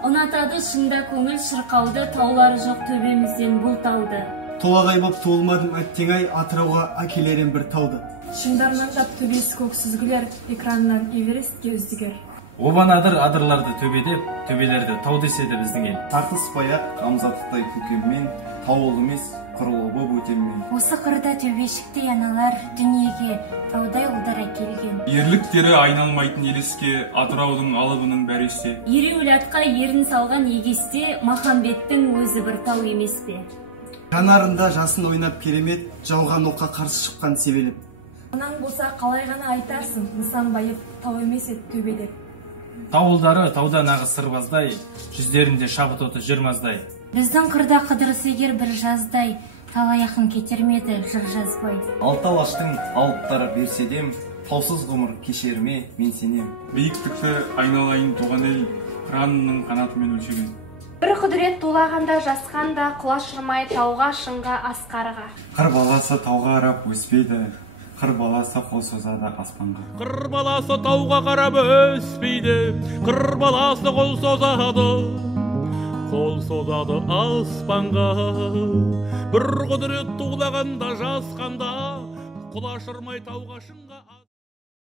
Ұнатады шыңда көңіл шырқауды, таулары жоқ төбемізден бұл тауды. Толағай боп туылмадым әттең-ай, Атырауға әкелерем бір тауды. Шыңдарынан тап төбесі көк сүзгілер, экранынан Эверестке үздігер. Обанадыр адырларды төбедеп, төбелерді тау деседі біздің ел. Тартыспай-ақ Қамзаттай көкеммен, тауыл емес құрылыбы бөтеммен. Осы қырда төбешікті аналар дүниеге таудай ұлдар әкелген. Ерліктері айналмайтын елеске, Атыраудың алыбының бәресте. Ереуіл атқа ерін салған егесте, Махамбеттің өзі бір тау емес пе? Жанарында жасын ойнап керемет, жауған оққа қарсы шыққан себелеп. Мұнан болса қалай ғана айтарсың, Нысанбайып тау емес ет төбедеп. Тауылдары тауда нағыз сырбаздай, жүздерінде шабыт оты жырмаздай. Біздің қырда қыдырыс егер бір жаздай, талай ақын кетермеді жыр жазбай. Алты алаштың алыптары берседем, таусыз ғұмыр кешерме мен сенем. Биіктікті айналайын туған ел, қыранының қанатымен өлшеген. Бір құдірет тулағанда жасқанда, құлашырмай тауға шыңға асқарға. Қыр баласы тауға қарап өспейді, қыр баласы қол созады аспанға. Қыр баласы тауға қарап өспейді, қыр баласы қол созады аспанға. Бір құдірет тулағанда жасқанда, құлашырмай тауға шыңға